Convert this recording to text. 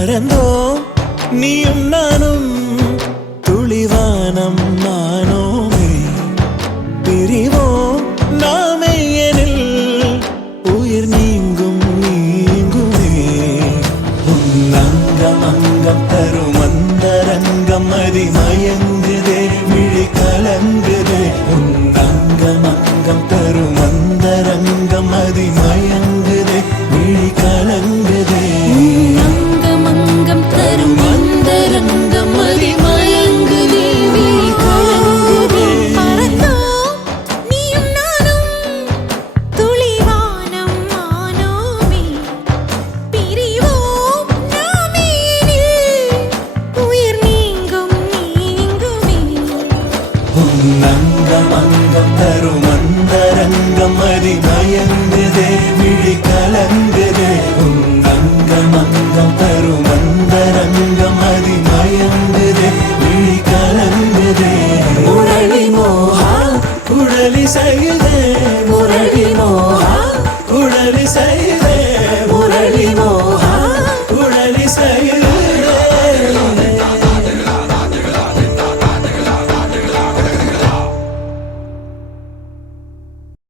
பறந்தோம் நீயும் நானும் துளிவானம் நானோமே பிரிவோம் நாமே எனில் உயிர் நீங்கும் நீங்குமே உன்னங்கம் அங்கம் தரும் அந்தரங்கம் அதிமயங்குதே விழி கலங்குதே உன்னங்கம் அங்கம் தரும் அந்தரங்கம் அதிமயங்குதே விழி கலங்குதே உன்னங்கம் அங்கம் தரும் அந்தரங்கம் அதிமயங்குதே விழி கலங்குதே